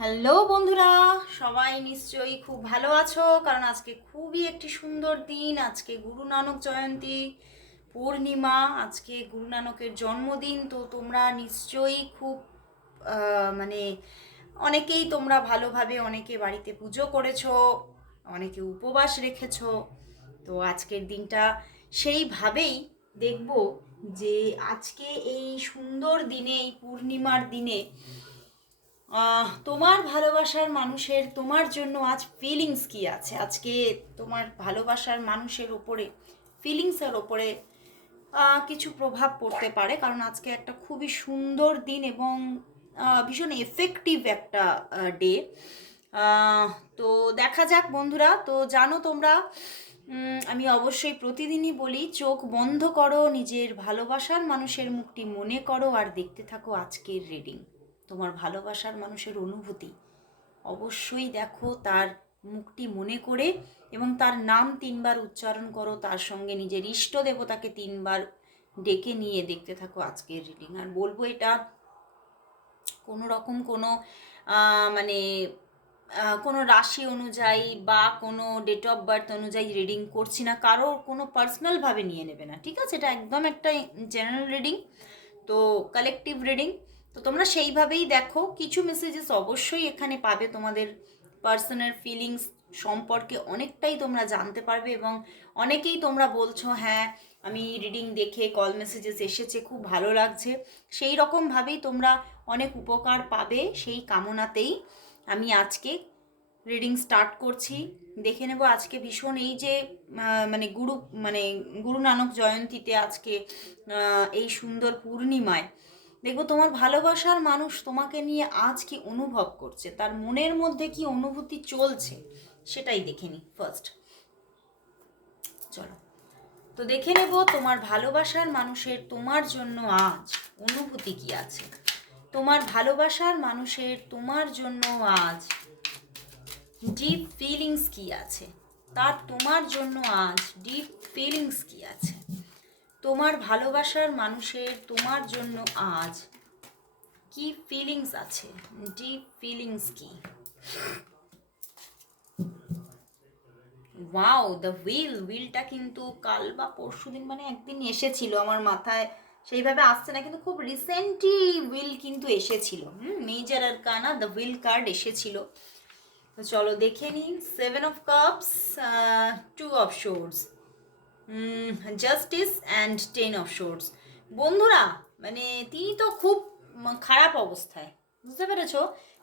Hello বন্ধুরা, সবাই নিশ্চয়ই খুব ভালো আছো, কারণ আজকে খুবই একটি সুন্দর দিন, আজকে গুরু নানক জয়ন্তী, পূর্ণিমা, আজকে গুরু নানকের জন্মদিন, তো তোমরা নিশ্চয়ই খুব মানে অনেকেই তোমরা ভালোভাবে অনেকে বাড়িতে পুজো করেছ, অনেকে উপবাস রেখেছো, তো আজকের দিনটা সেইভাবেই দেখব যে আজকে এই সুন্দর দিনে, এই পূর্ণিমার দিনে তোমার ভালোবাসার মানুষের, তোমার জন্য আজ ফিলিংস কি আছে? আজকে তোমার ভালোবাসার মানুষের ওপরে ফিলিংসের ওপরে কিছু প্রভাব পড়তে পারে। কারণ আজকে একটা খুবই সুন্দর দিন এবং ভীষণ এফেক্টিভ একটা ডে তো দেখা যাক বন্ধুরা। তো জানো তোমরা আমি অবশ্যই প্রতিদিনই বলি, চোখ বন্ধ করো, নিজের ভালোবাসার মানুষের মুখটি মনে করো, আর দেখতে থাকো আজকের রিডিং তোমার ভালোবাসার মানুষের অনুভূতি। অবশ্যই দেখো তার মুখটি মনে করে এবং তার নাম তিনবার উচ্চারণ করো, তার সঙ্গে নিজের ইষ্ট দেবতাকে তিনবার ডেকে নিয়ে দেখতে থাকো আজকের রিডিং আর বলব এটা কোনো রকম কোনো মানে কোনো রাশি অনুযায়ী বা কোনো ডেট অফ বার্থ অনুযায়ী রিডিং করছি না। কারও কোনো পার্সোনালভাবে নিয়ে নেবে না, ঠিক আছে? এটা একদম একটা জেনারেল রিডিং তো কালেকটিভ রিডিং তো তোমরা সেইভাবেই দেখো, কিছু মেসেজেস অবশ্যই এখানে পাবে তোমাদের পার্সোনাল ফিলিংস সম্পর্কে অনেকটাই তোমরা জানতে পারবে এবং অনেকেই তোমরা বলছো হ্যাঁ আমি রিডিং দেখে কল মেসেজেস এসেছে, খুব ভালো লাগছে। সেই রকমভাবেই তোমরা অনেক উপকার পাবে সেই কামনাতেই আমি আজকে রিডিং স্টার্ট করছি। দেখে নেব আজকে ভীষণ এই যে মানে গুরু মানে গুরু নানক জয়ন্তীতে আজকে এই সুন্দর পূর্ণিমায় দেখব তোমার ভালোবাসার মানুষ তোমাকে নিয়ে আজ কি অনুভব করছে? তার মনের মধ্যে কি অনুভূতি চলছে? সেটাই দেখে নি ফার্স্ট চলো। তো দেখে নেব তোমার ভালোবাসার মানুষের তোমার জন্য আজ অনুভূতি কি আছে? তোমার ভালোবাসার মানুষের তোমার জন্য আজ ডিপ ফিলিংস কি আছে? তার তোমার জন্য আজ ডিপ ফিলিংস কি আছে? তোমার ভালোবাসার মানুষের তোমার জন্য আজ কি ফিলিংস আছে? ডিপ ফিলিংস কি? ওয়াও দ্য হুইল হুইলটা কিন্তু কাল বা পরশু দিন মানে একদিন এসেছিল আমার মাথায়। সেইভাবে আসছে না, কিন্তু খুব রিসেন্টলি হুইল কিন্তু এসেছিল। হুম মেজর আর কানা দ্য হুইল কার্ড এসেছিল। চলো দেখে নিন seven of cups two of swords justice and ten of swords বন্ধুরা মানে তিনি তো খুব খারাপ অবস্থায়, বুঝতে পেরেছ?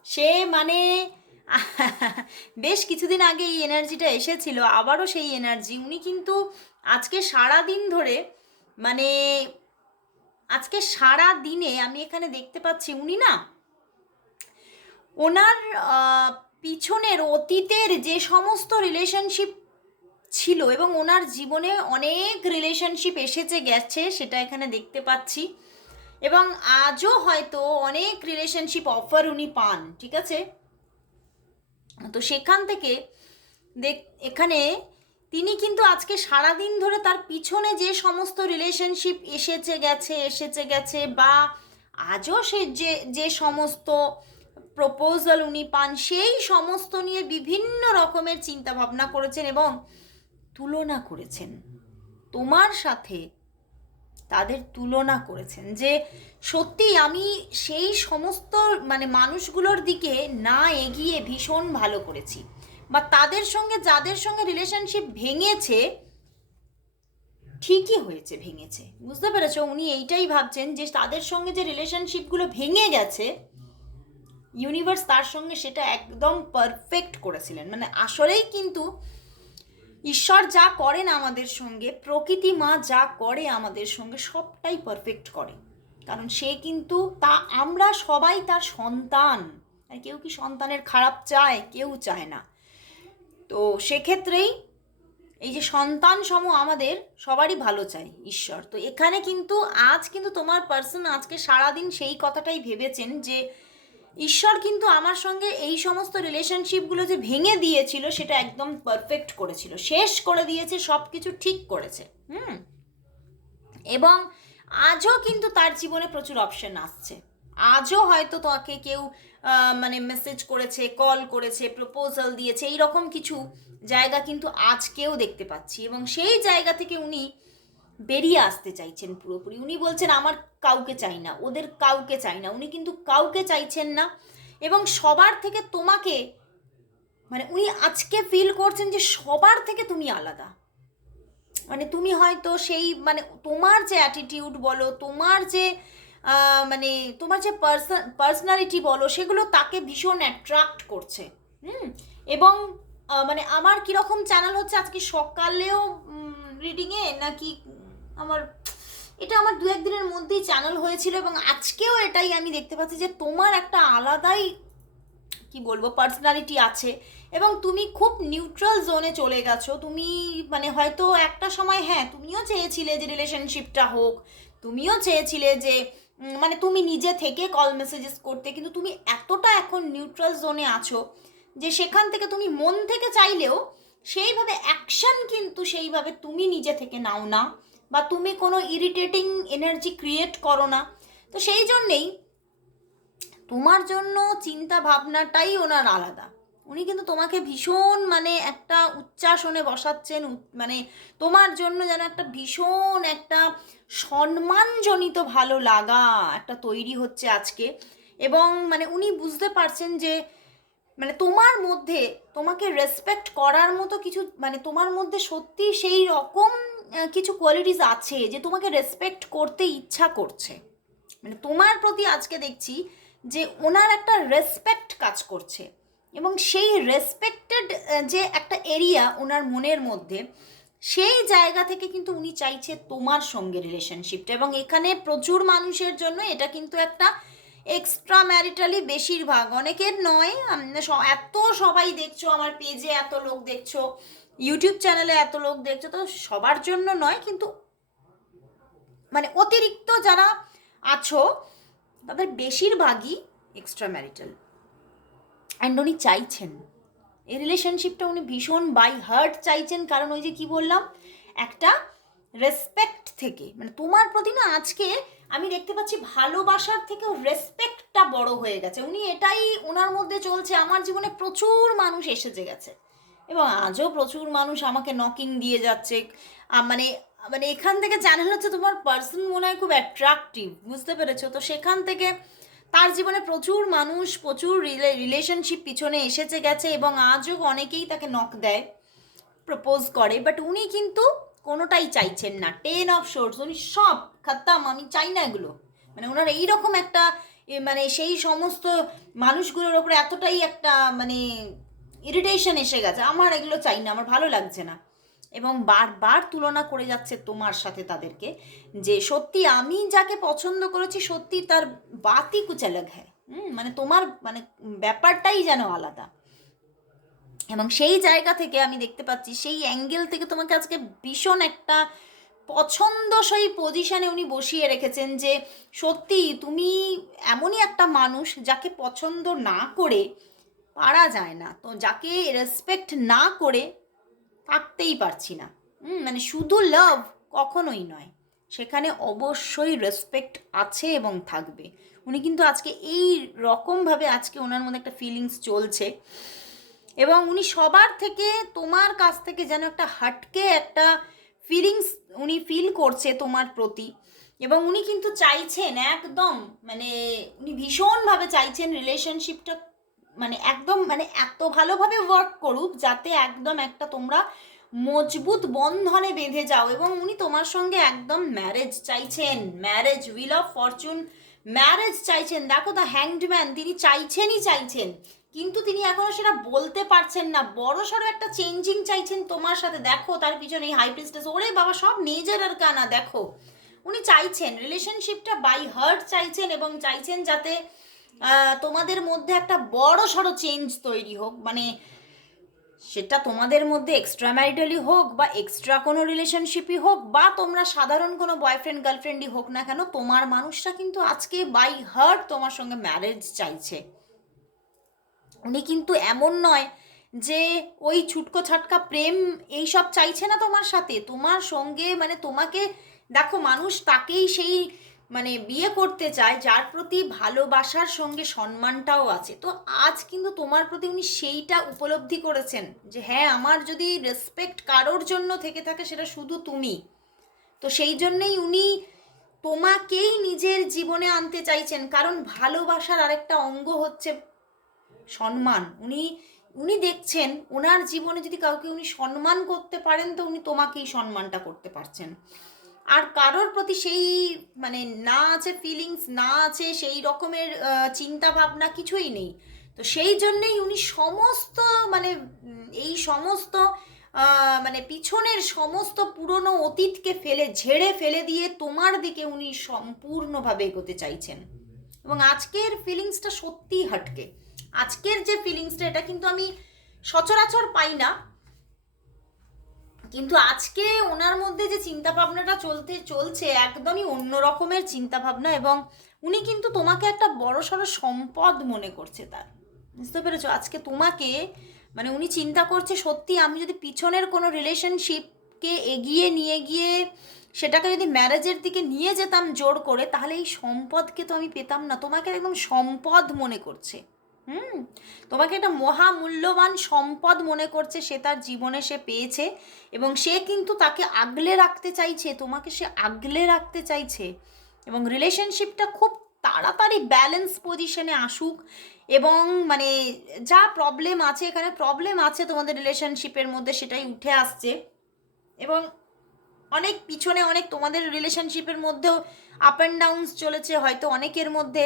সে মানে বেশ কিছুদিন আগে এই এনার্জিটা এসেছিল, আবারও সেই এনার্জি। উনি কিন্তু আজকে সারা দিন ধরে মানে আজকে সারা দিনে আমি এখানে দেখতে পাচ্ছি, উনি না ওনার পিছনের অতীতের যে সমস্ত রিলেশনশিপ ছিল এবং ওনার জীবনে অনেক রিলেশনশিপ এসেছে গেছে, সেটা এখানে দেখতে পাচ্ছি। এবং আজও হয়তো অনেক রিলেশনশিপ অফার উনি পান, ঠিক আছে? তো সেখান থেকে দেখ, এখানে তিনি কিন্তু আজকে সারা দিন ধরে তার পিছনে যে সমস্ত রিলেশনশিপ এসেছে গেছে এসেছে গেছে, বা আজও সে যে যে সমস্ত প্রপোজাল উনি পান, সেই সমস্ত নিয়ে বিভিন্ন রকমের চিন্তা ভাবনা করেছেন এবং তুলনা করেছেন। তোমার সাথে তাদের তুলনা করেছেন যে সত্যি আমি সেই সমস্ত মানে মানুষগুলোর দিকে না এগিয়ে ভীষণ ভালো করেছি। বা তাদের সঙ্গে যাদের সঙ্গে রিলেশনশিপ ভেঙেছে, ঠিকই হয়েছে, ভেঙেছে। বুঝতে পেরেছ? উনি এইটাই ভাবছেন যে তাদের সঙ্গে যে রিলেশনশিপগুলো ভেঙে গেছে ইউনিভার্স তার সঙ্গে সেটা একদম পারফেক্ট করেছিলেন। মানে আসলেই কিন্তু ঈশ্বর যা করেন আমাদের সঙ্গে, প্রকৃতি মা যা করে আমাদের সঙ্গে, সবটাই পারফেক্ট করে। কারণ সে কিন্তু তা আমরা সবাই তার সন্তান। আর কেউ কি সন্তানের খারাপ চায়? কেউ চায় না। তো সেক্ষেত্রেই এই যে সন্তান সম আমাদের সবারই ভালো চাই ঈশ্বর। তো এখানে কিন্তু আজ কিন্তু তোমার পার্সন আজকে সারাদিন সেই কথাটাই ভেবেছেন যে ঈশ্বর কিন্তু আমার সঙ্গে এই সমস্ত রিলেশনশিপগুলো যে ভেঙে দিয়েছিল, সেটা একদম পারফেক্ট করেছিল। শেষ করে দিয়েছে সব কিছু ঠিক করেছে। হুম? এবং আজও কিন্তু তার জীবনে প্রচুর অপশন আসছে। আজও হয়তো তাকে কেউ মানে মেসেজ করেছে কল করেছে প্রপোজাল দিয়েছে এই রকম কিছু জায়গা কিন্তু আজকেও দেখতে পাচ্ছি। এবং সেই জায়গা থেকে উনি বেরিয়ে আসতে চাইছেন পুরোপুরি। উনি বলছেন, আমার কাউকে চাই না, ওদের কাউকে চাই না। উনি কিন্তু কাউকে চাইছেন না এবং সবার থেকে তোমাকে মানে উনি আজকে ফিল করছেন যে সবার থেকে তুমি আলাদা। মানে তুমি হয়তো সেই মানে তোমার যে অ্যাটিটিউড বলো, তোমার যে মানে তোমার যে পার্সোনালিটি বলো, সেগুলো তাকে ভীষণ অ্যাট্রাক্ট করছে। হুম? এবং মানে আমার কীরকম চ্যানেল হচ্ছে, আজকে সকালেও রিডিংয়ে নাকি আমার, এটা আমার দু একদিনের মধ্যেই চ্যানেল হয়েছিল এবং আজকেও এটাই আমি দেখতে পাচ্ছি যে তোমার একটা আলাদাই, কি বলব পার্সোনালিটি আছে এবং তুমি খুব নিউট্রাল জোনে চলে গেছো। তুমি মানে হয়তো একটা সময় হ্যাঁ তুমিও চেয়েছিলে যে রিলেশনশিপটা হোক, তুমিও চেয়েছিলে যে মানে তুমি নিজে থেকে কল মেসেজেস করতে, কিন্তু তুমি এতটা এখন নিউট্রাল জোনে আছো যে সেখান থেকে তুমি মন থেকে চাইলেও সেইভাবে অ্যাকশন কিন্তু সেইভাবে তুমি নিজে থেকে নাও না। বা তুমি কোনো ইরিটেটিং এনার্জি ক্রিয়েট করো না। তো সেই জন্যেই তোমার জন্য চিন্তা ভাবনাটাই ওনার আলাদা। উনি কিন্তু তোমাকে ভীষণ মানে একটা উচ্চাসনে বসাচ্ছেন মানে তোমার জন্য যেন একটা ভীষণ একটা সম্মানজনিত ভালো লাগা একটা তৈরি হচ্ছে আজকে। এবং মানে উনি বুঝতে পারছেন যে মানে তোমার মধ্যে তোমাকে রেসপেক্ট করার মতো কিছু মানে তোমার মধ্যে সত্যি সেই রকম কিছু কোয়ালিটিস আছে যে তোমাকে রেসপেক্ট করতে ইচ্ছা করছে। মানে তোমার প্রতি আজকে দেখছি যে ওনার একটা রেসপেক্ট কাজ করছে এবং সেই রেসপেক্টেড যে একটা এরিয়া ওনার মনের মধ্যে, সেই জায়গা থেকে কিন্তু উনি চাইছে তোমার সঙ্গে রিলেশনশিপটা এবং এখানে প্রচুর মানুষের জন্য এটা কিন্তু একটা এক্সট্রা ম্যারিটালি বেশিরভাগ। অনেকের নয়। এত সবাই দেখছ আমার পেজে এত লোক দেখছ ইউটিউব চ্যানেলে এত লোক দেখছ, তো সবার জন্য নয়, কিন্তু মানে অতিরিক্ত যারা আছো, তাদের বেশিরভাগই এক্সট্রা ম্যারিটাল অ্যান্ড উনি চাইছেন। এই রিলেশনশিপটা উনি ভীষণ বাই হার্ট চাইছেন, কারণ ওই যে কি বললাম, একটা রেসপেক্ট থেকে। মানে তোমার প্রতি না আজকে আমি দেখতে পাচ্ছি ভালোবাসার থেকেও রেসপেক্টটা বড় হয়ে গেছে। উনি এটাই ওনার মধ্যে চলছে। আমার জীবনে প্রচুর মানুষ এসেছে গেছে। এবং আজও প্রচুর মানুষ আমাকে নকিং দিয়ে যাচ্ছে। মানে মানে এখান থেকে চ্যানেল হচ্ছে তোমার পার্সন মনে হয় খুব অ্যাট্রাকটিভ বুঝতে পেরেছ? তো সেখান থেকে তার জীবনে প্রচুর মানুষ, প্রচুর রিলেশনশিপ পিছনে এসেছে গেছে এবং আজও অনেকেই তাকে নক দেয় প্রপোজ করে। বাট উনি কিন্তু কোনোটাই চাইছেন না। টেন অফ শোর্টস উনি সব খাতাম আমি চাই না এগুলো। মানে ওনার এইরকম একটা মানে সেই সমস্ত মানুষগুলোর ওপরে এতটাই একটা মানে ইরিটেশন এসে গেছে। আমার এগুলো চাই না আমার ভালো লাগছে না। এবং বারবার তুলনা করে যাচ্ছে তোমার সাথে তাদেরকে যে সত্যি আমি যাকে পছন্দ করেছি সত্যি তার বাতি কুচ আলাগ হ্যায় হুম, মানে তোমার মানে ব্যাপারটাই যেন আলাদা। এবং সেই জায়গা থেকে আমি দেখতে পাচ্ছি, সেই অ্যাঙ্গেল থেকে তোমাকে আজকে ভীষণ একটা পছন্দসই পজিশনে উনি বসিয়ে রেখেছেন যে, সত্যি তুমি এমনই একটা মানুষ যাকে পছন্দ না করে পারা যায় না। তো যাকে রেসপেক্ট না করে থাকতেই পারছি না। মানে শুধু লাভ কখনোই নয়, সেখানে অবশ্যই রেসপেক্ট আছে এবং থাকবে। উনি কিন্তু আজকে এই রকমভাবে আজকে ওনার মধ্যে একটা ফিলিংস চলছে। এবং উনি সবার থেকে, তোমার কাছ থেকে যেন একটা হাটকে, একটা ফিলিংস উনি ফিল করছে তোমার প্রতি। এবং উনি কিন্তু চাইছেন একদম মানে উনি ভীষণভাবে চাইছেন রিলেশনশিপটা মানে একদম মানে এত ভালোভাবে ওয়ার্ক করুক যাতে একদম একটা তোমরা মজবুত বন্ধনে বেঁধে যাও। এবং উনি তোমার সঙ্গে একদম ম্যারেজ চাইছেন marriage wheel of fortune marriage চাইছেন। দেখো দ্য হ্যাংডম্যান তিনি চাইছেনই চাইছেন। কিন্তু তিনি এখনও সেটা বলতে পারছেন না। বড় সড়ো একটা চেঞ্জিং চাইছেন তোমার সাথে। দেখো, তার পিছনে হাই প্রিস্টেস ওরে বাবা, সব নিজের আর কানা, দেখো। উনি চাইছেন রিলেশনশিপটা বাই হার্ট চাইছেন এবং চাইছেন যাতে তোমাদের মধ্যে একটা বড় সড়ো চেঞ্জ তৈরি হোক। মানে সেটা তোমাদের মধ্যে এক্সট্রা ম্যারিটালি হোক বা এক্সট্রা কোনো রিলেশনশিপই হোক বা তোমরা সাধারণ কোনো বয়ফ্রেন্ড গার্লফ্রেন্ডই হোক না কেন, তোমার মানুষটা কিন্তু আজকে বাই হার্ট তোমার সঙ্গে ম্যারেজ চাইছে। উনি কিন্তু এমন নয় যে ওই ছুটকো ছাটকা প্রেম এই সব চাইছে না তোমার সাথে। তোমার সঙ্গে মানে তোমাকে দেখো মানুষ তাকেই সেই মানে বিয়ে করতে চায়, যার প্রতি ভালোবাসার সঙ্গে সম্মানটাও আছে। তো আজ কিন্তু তোমার প্রতি উনি সেইটা উপলব্ধি করেছেন যে হ্যাঁ আমার যদি রেসপেক্ট কারোর জন্য থেকে থাকে সেটা শুধু তুমি। তো সেই জন্যেই উনি তোমাকেই নিজের জীবনে আনতে চাইছেন। কারণ ভালোবাসার আরেকটা অঙ্গ হচ্ছে সম্মান। উনি উনি দেখছেন, ওনার জীবনে যদি কাউকে উনি সম্মান করতে পারেন, তো উনি তোমাকেই সম্মানটা করতে পারছেন। আর কারোর প্রতি সেই মানে না আছে ফিলিংস না আছে সেই রকমের চিন্তা ভাবনা কিছুই নেই। তো সেই জন্যেই উনি সমস্ত মানে এই সমস্ত মানে পিছনের সমস্ত পুরনো অতীতকে ফেলে, ঝেড়ে ফেলে দিয়ে তোমার দিকে উনি সম্পূর্ণভাবে এগোতে চাইছেন। এবং আজকের ফিলিংসটা সত্যিই হাটকে। আজকের যে ফিলিংসটা এটা কিন্তু আমি সচরাচর পাই না। কিন্তু আজকে ওনার মধ্যে যে চিন্তা ভাবনাটা চলতে, চলছে, একদমই অন্য রকমের চিন্তা ভাবনা এবং উনি কিন্তু তোমাকে একটা বড় সড়ো সম্পদ মনে করছে তার। বুঝতে পেরেছ? আজকে তোমাকে মানে উনি চিন্তা করছে, সত্যি আমি যদি পিছনের কোনো রিলেশনশিপকে এগিয়ে নিয়ে গিয়ে সেটাকে যদি ম্যারেজের দিকে নিয়ে যেতাম জোর করে, তাহলে এই সম্পদকে তো আমি পেতাম না। তোমাকে একদম সম্পদ মনে করছে। হুম, তোমাকে একটা মহামূল্যবান সম্পদ মনে করছে, সে তার জীবনে সে পেয়েছে এবং সে কিন্তু তাকে আগলে রাখতে চাইছে, তোমাকে সে আগলে রাখতে চাইছে এবং রিলেশনশিপটা খুব তাড়াতাড়ি ব্যালেন্স পজিশনে আসুক এবং মানে যা প্রবলেম আছে, এখানে প্রবলেম আছে তোমাদের রিলেশনশিপের মধ্যে সেটাই উঠে আসছে এবং অনেক পিছনে অনেক তোমাদের রিলেশনশিপের মধ্যেও আপ অ্যান্ড ডাউনস চলেছে, হয়তো অনেকের মধ্যে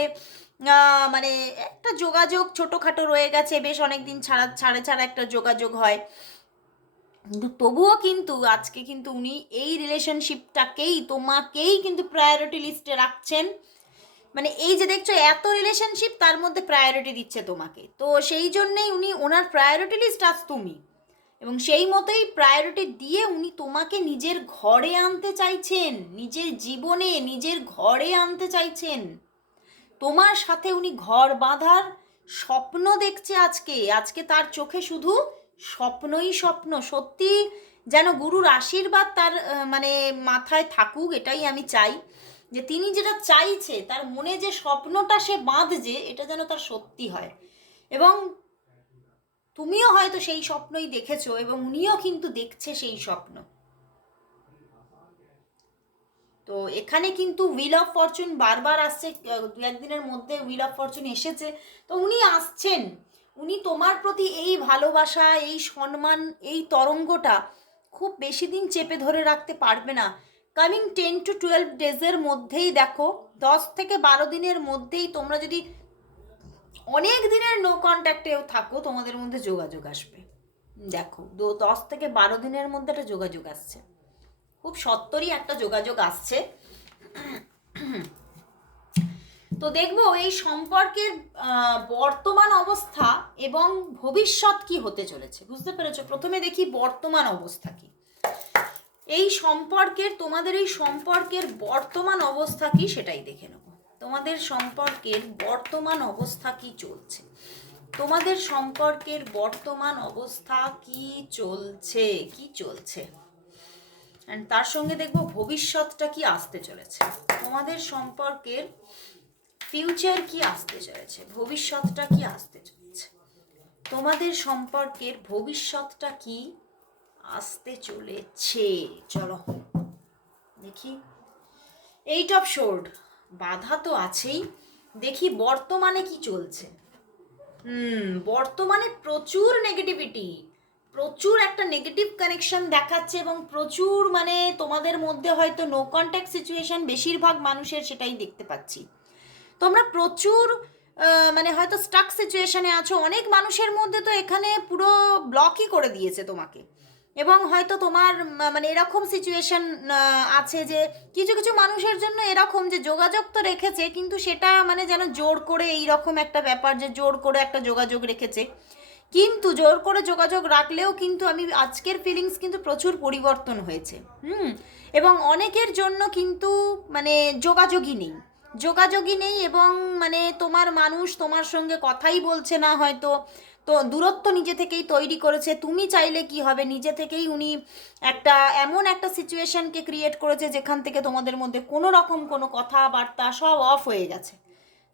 মানে একটা যোগাযোগ ছোটোখাটো রয়ে গেছে, বেশ অনেক দিন ছাড়া ছাড়া ছাড়া একটা যোগাযোগ হয়। কিন্তু তবুও কিন্তু আজকে কিন্তু উনি এই রিলেশনশিপটাকেই তোমাকেই কিন্তু প্রায়োরিটি লিস্টে রাখছেন। মানে এই যে দেখছ, এত রিলেশনশিপ তার মধ্যে প্রায়োরিটি দিচ্ছে তোমাকে। তো সেই জন্যেই উনি ওনার প্রায়োরিটি লিস্ট আজ তুমি। এবং সেই মতোই প্রায়োরিটি দিয়ে উনি তোমাকে নিজের ঘরে আনতে চাইছেন, নিজের জীবনে নিজের ঘরে আনতে চাইছেন। তোমার সাথে উনি ঘর বাঁধার স্বপ্ন দেখছে আজকে আজকে তার চোখে শুধু স্বপ্নই স্বপ্ন। সত্যি যেন গুরুর আশীর্বাদ তার মানে মাথায় থাকুক, এটাই আমি চাই। যে তিনি যেটা চাইছে, তার মনে যে স্বপ্নটা সে বাঁধছে, এটা যেন তার সত্যি হয়। এবং তুমিও হয়তো সেই স্বপ্নই দেখেছ এবং উনিও কিন্তু দেখছে সেই স্বপ্ন। তো এখানে কিন্তু উইল অফ ফরচুন বারবার আসছে, দু একদিনের মধ্যে উইল অফ ফরচুন এসেছে। তো উনি আসছেন। উনি তোমার প্রতি এই ভালোবাসা, এই সম্মান, এই তরঙ্গটা খুব বেশি দিন চেপে ধরে রাখতে পারবে না। কামিং টেন টু টুয়েলভ ডেজের মধ্যেই দেখো, দশ থেকে বারো দিনের মধ্যেই তোমরা যদি অনেক দিনের নো কন্ট্যাক্টেও থাকো, তোমাদের মধ্যে যোগাযোগ আসবে। দেখো দশ থেকে বারো দিনের মধ্যে একটা যোগাযোগ আসছে। খুব সত্তরই একটা যোগাযোগ আসছে। তো দেখব এই সম্পর্কের বর্তমান অবস্থা এবং ভবিষ্যৎ কি হতে চলেছে। বুঝতে পেরেছ? প্রথমে দেখি বর্তমান অবস্থা কি। এই সম্পর্কের, তোমাদের এই সম্পর্কের বর্তমান অবস্থা কি সেটাই দেখে নেব তোমাদের সম্পর্কের বর্তমান অবস্থা কি চলছে? তোমাদের সম্পর্কের বর্তমান অবস্থা কি চলছে? কি চলছে? অ্যান্ড তার সঙ্গে দেখব ভবিষ্যৎটা কি আসতে চলেছে। তোমাদের সম্পর্কের ফিউচার কি আসতে চলেছে? ভবিষ্যৎটা কি আসতে চলেছে? তোমাদের সম্পর্কের ভবিষ্যৎটা কি আসতে চলেছে? চলো দেখি। এইট অফ শোর্ড বাধা তো আছেই। দেখি বর্তমানে কি চলছে। হুম, বর্তমানে প্রচুর নেগেটিভিটি প্রচুর একটা নেগেটিভ কানেকশন দেখাচ্ছে এবং প্রচুর মানে তোমাদের মধ্যে হয়তো নো কন্ট্যাক্ট সিচুয়েশন বেশিরভাগ মানুষের সেটাই দেখতে পাচ্ছি। তোমরা প্রচুর মানে হয়তো স্টাক সিচুয়েশনে আছো। অনেক মানুষের মধ্যে তো এখানে পুরো ব্লকই করে দিয়েছে তোমাকে। এবং হয়তো তোমার মানে এরকম সিচুয়েশন আছে যে কিছু কিছু মানুষের জন্য এরকম যে যোগাযোগ তো রেখেছে, কিন্তু সেটা মানে যেন জোর করে এই রকম একটা ব্যাপার যে জোর করে একটা যোগাযোগ রেখেছে। কিন্তু জোর করে যোগাযোগ রাখলেও কিন্তু আমি আজকের ফিলিংস কিন্তু প্রচুর পরিবর্তন হয়েছে, হুম? এবং অনেকের জন্য কিন্তু মানে যোগাযোগই নেই। যোগাযোগই নেই এবং মানে তোমার মানুষ তোমার সঙ্গে কথাই বলছে না হয়তো। তো দূরত্ব নিজে থেকেই তৈরি করেছে। তুমি চাইলে কি হবে? নিজে থেকেই উনি একটা এমন একটা সিচুয়েশনকে ক্রিয়েট করেছে যেখান থেকে তোমাদের মধ্যে কোনো রকম কোনো কথাবার্তা সব অফ হয়ে গেছে।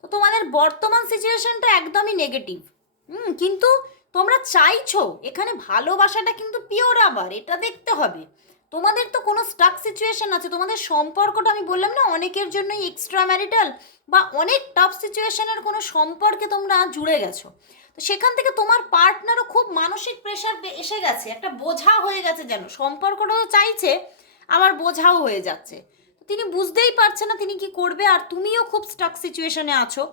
তো তোমাদের বর্তমান সিচুয়েশনটা একদমই নেগেটিভ হুম, কিন্তু তোমরা চাইছো, এখানে ভালোবাসাটা কিন্তু পিওর আবার, এটা দেখতে হবে। তোমাদের তো কোনো স্টাক সিচুয়েশন আছে, তোমাদের সম্পর্কটা আমি বললাম না, অনেকের জন্যই এক্সট্রা ম্যারিটাল বা অনেক টাফ সিচুয়েশনের কোনো সম্পর্কে তোমরা জুড়ে গেছো। তো সেখান থেকে তোমার পার্টনারও খুব মানসিক প্রেশার এসে গেছে, একটা বোঝা হয়ে গেছে যেন। সম্পর্কটা তো চাইছে, আবার বোঝাও হয়ে যাচ্ছে। তিনি বুঝতেই পারছে না তিনি কি করবে, আর তুমিও খুব স্টাক সিচুয়েশনে আছো।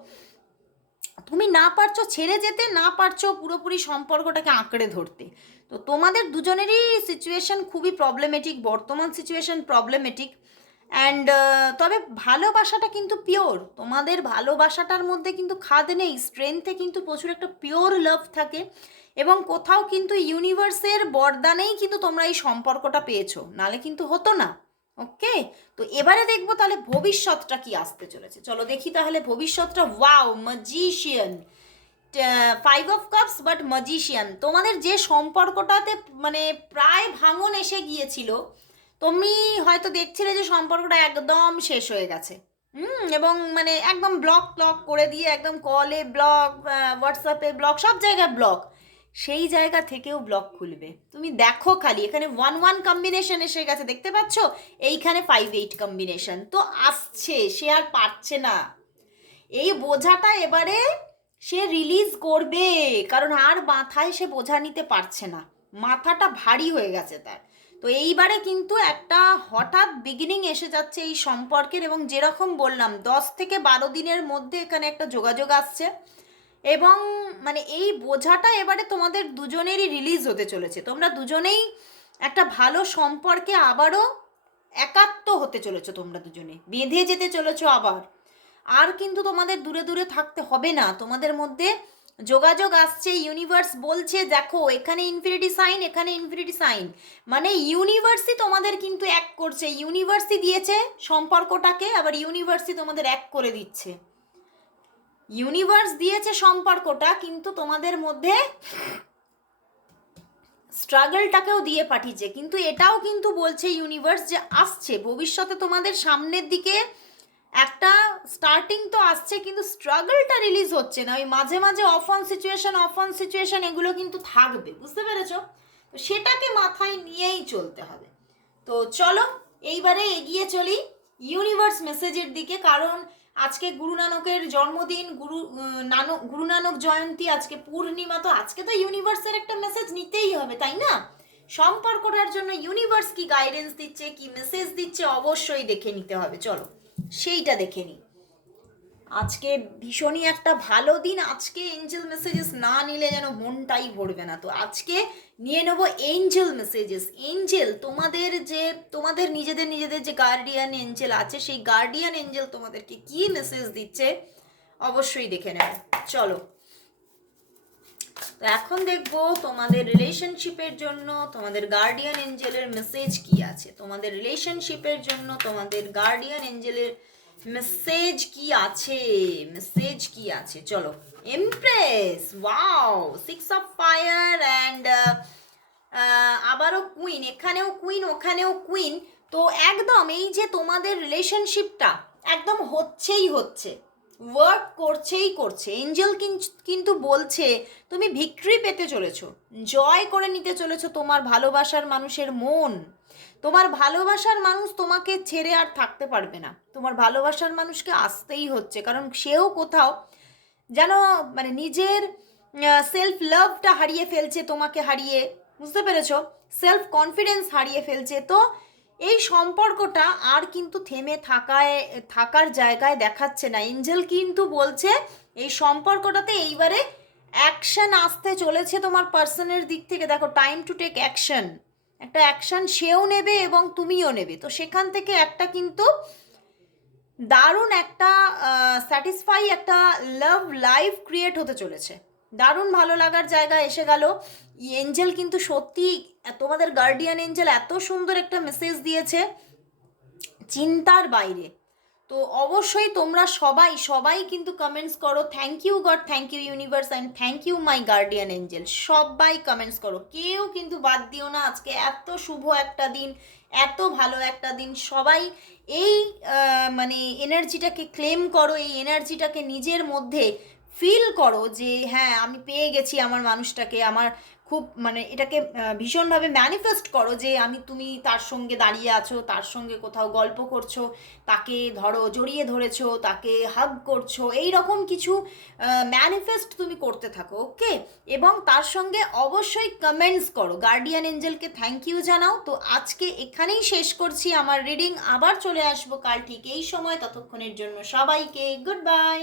তুমি না পারছ ছেড়ে যেতে, না পারছ পুরোপুরি সম্পর্কটাকে আঁকড়ে ধরতে। তো তোমাদের দুজনেরই সিচুয়েশন খুবই প্রবলেমেটিক বর্তমান সিচুয়েশন প্রবলেমেটিক অ্যান্ড তবে ভালোবাসাটা কিন্তু পিওর তোমাদের ভালোবাসাটার মধ্যে কিন্তু খাদ নেই স্ট্রেংথে কিন্তু প্রচুর একটা পিওর লাভ থাকে এবং কোথাও কিন্তু ইউনিভার্সের বরদানেই কিন্তু তোমরা এই সম্পর্কটা পেয়েছ, নালে কিন্তু হতো না ওকে তো এবারে দেখব তাহলে ভবিষ্যৎটা কি আসতে চলেছে। চলো দেখি তাহলে ভবিষ্যৎটা wow magician five of cups but magician তোমাদের যে সম্পর্কটাতে মানে প্রায় ভাঙন এসে গিয়েছিল তুমি হয়তো দেখছিলে যে সম্পর্কটা একদম শেষ হয়ে গেছে। হুম, এবং মানে একদম ব্লক ব্লক করে দিয়ে একদম কলে ব্লক হোয়াটসঅ্যাপে ব্লক সব জায়গায় ব্লক সেই জায়গা থেকেও ব্লক খুলবে। তুমি দেখো খালি, এখানে ওয়ান ওয়ান কম্বিনেশন এসে গেছে, দেখতে পাচ্ছ? এইখানে ফাইভ এইট কম্বিনেশন তো আসছে, সে আর পারছে না। এই বোঝাটা এবারে সে রিলিজ করবে, কারণ আর মাথায় সে বোঝা নিতে পারছে না। মাথাটা ভারী হয়ে গেছে তার। তো এইবারে কিন্তু একটা হঠাৎ বিগিনিং এসে যাচ্ছে এই সম্পর্কের এবং যেরকম বললাম, দশ থেকে বারো দিনের মধ্যে এখানে একটা যোগাযোগ আসছে এবং মানে এই বোঝাটা এবারে তোমাদের দুজনেরই রিলিজ হতে চলেছে। তোমরা দুজনেই একটা ভালো সম্পর্কে আবারও একাত্ম হতে চলেছো তোমরা দুজনে, বেঁধে যেতে চলেছো আবার। আর কিন্তু তোমাদের দূরে দূরে থাকতে হবে না, তোমাদের মধ্যে যোগাযোগ আসছে ইউনিভার্স বলছে, দেখো, এখানে ইনফিনিটি সাইন এখানে ইনফিনিটি সাইন মানে ইউনিভার্সই তোমাদের কিন্তু এক করছে। ইউনিভার্সই দিয়েছে সম্পর্কটাকে, আবার ইউনিভার্সই তোমাদের এক করে দিচ্ছে। ইউনিভার্স দিয়েছে সম্পর্কটা, কিন্তু তোমাদের মধ্যে স্ট্রাগলটাকেও দিয়ে পাঠিয়েছে। কিন্তু এটাও কিন্তু বলছে ইউনিভার্স যে আসছে, ভবিষ্যতে তোমাদের সামনের দিকে একটা স্টার্টিং তো আসছে, কিন্তু স্ট্রাগলটা রিলিজ হচ্ছে না। ওই মাঝে মাঝে off on situation off on situation এগুলো কিন্তু থাকবে, বুঝতে পেরেছ? তো সেটাকে মাথায় নিয়েই চলতে হবে। তো চলো, এইবারে এগিয়ে চলি ইউনিভার্স মেসেজের দিকে, কারণ আজকে গুরু নানকের জন্মদিন, গুরু নানক গুরু নানক জয়ন্তী, আজকে পূর্ণিমা, তো আজকে তো ইউনিভার্সের একটা মেসেজ নিতেই হবে, তাই না? সম্পর্কটার জন্য ইউনিভার্স কি গাইডেন্স দিচ্ছে, কি মেসেজ দিচ্ছে, অবশ্যই দেখে নিতে হবে, চলো। সেইটা দেখে নিই। আজকে ভীষণই একটা ভালো দিন, আজকে এঞ্জেল মেসেজেস না নিলে যেন মনটাই ভরবে না। তো আজকে নিয়ে নেব এঞ্জেল মেসেজেস এঞ্জেল তোমাদের যে, তোমাদের নিজেদের নিজেদের যে গার্ডিয়ান এঞ্জেল আছে, সেই গার্ডিয়ান এঞ্জেল তোমাদেরকে কি মেসেজ দিচ্ছে, অবশ্যই দেখে নেবে। চলো। তো এখন দেখব তোমাদের রিলেশনশিপের জন্য, তোমাদের গার্ডিয়ান এঞ্জেলের মেসেজ কি আছে? তোমাদের রিলেশনশিপের জন্য তোমাদের গার্ডিয়ান এঞ্জেলের মেসেজ কি আছে? মেসেজ কি আছে? চলো empress wow six of fire and আবারও কুইন এখানেও কুইন ওখানেও কুইন তো একদম এই যে তোমাদের রিলেশনশিপটা একদম হচ্ছেই হচ্ছে। ওয়ার্ক করছেই করছে। এঞ্জেল কিন্তু বলছে, তুমি ভিক্টরি পেতে চলেছো। জয় করে নিতে চলেছো তোমার ভালোবাসার মানুষের মন। তোমার ভালোবাসার মানুষ তোমাকে ছেড়ে আর থাকতে পারবে না। তোমার ভালোবাসার মানুষকে আসতেই হচ্ছে। কারণ সেও কোথাও যেন মানে নিজের সেলফ লাভটা হারিয়ে ফেলছে তোমাকে হারিয়ে। বুঝতে পেরেছ? সেলফ কনফিডেন্স হারিয়ে ফেলছে। তো এই সম্পর্কটা আর কিন্তু থেমে থাকায়, থাকার জায়গায় দেখাচ্ছে না। এঞ্জেল কিন্তু বলছে, এই সম্পর্কটাতে এইবারে অ্যাকশন আসতে চলেছে তোমার পার্সনের দিক থেকে। দেখো, টাইম টু টেক অ্যাকশন। একটা অ্যাকশন সেও নেবে এবং তুমিও নেবে। তো সেখান থেকে একটা কিন্তু দারুণ একটা স্যাটিসফাই একটা লাভ লাইফ ক্রিয়েট হতে চলেছে। দারুণ ভালো লাগার জায়গা এসে গেল। এঞ্জেল কিন্তু সত্যি তোমাদের গার্ডিয়ান এঞ্জেল এত সুন্দর একটা মেসেজ দিয়েছে চিন্তার বাইরে। তো অবশ্যই তোমরা সবাই সবাই কিন্তু কমেন্টস করো thank you God thank you universe and thank you my guardian angel সবাই কমেন্টস করো, কেউ কিন্তু বাদ দিও না, আজকে এত শুভ একটা দিন, এত ভালো একটা দিন। সবাই এই মানে এনার্জিটাকে ক্লেম করো, এই এনার্জিটাকে নিজের মধ্যে ফিল করো যে হ্যাঁ আমি পেয়ে গেছি আমার মানুষটাকে, আমার খুব মানে এটাকে ভীষণভাবে ম্যানিফেস্ট করো যে আমি, তুমি তার সঙ্গে দাঁড়িয়ে আছো, তার সঙ্গে কোথাও গল্প করছ, তাকে ধরো জড়িয়ে ধরেছো, তাকে হাগ করছ এই রকম কিছু ম্যানিফেস্ট তুমি করতে থাকো ওকে এবং তার সঙ্গে অবশ্যই কমেন্টস করো। গার্ডিয়ান এঞ্জেলকে থ্যাংক ইউ জানাও। তো আজকে এখানেই শেষ করছি আমার রিডিং আবার চলে আসব কাল ঠিক এই সময়। ততক্ষণের জন্য সবাইকে গুড বাই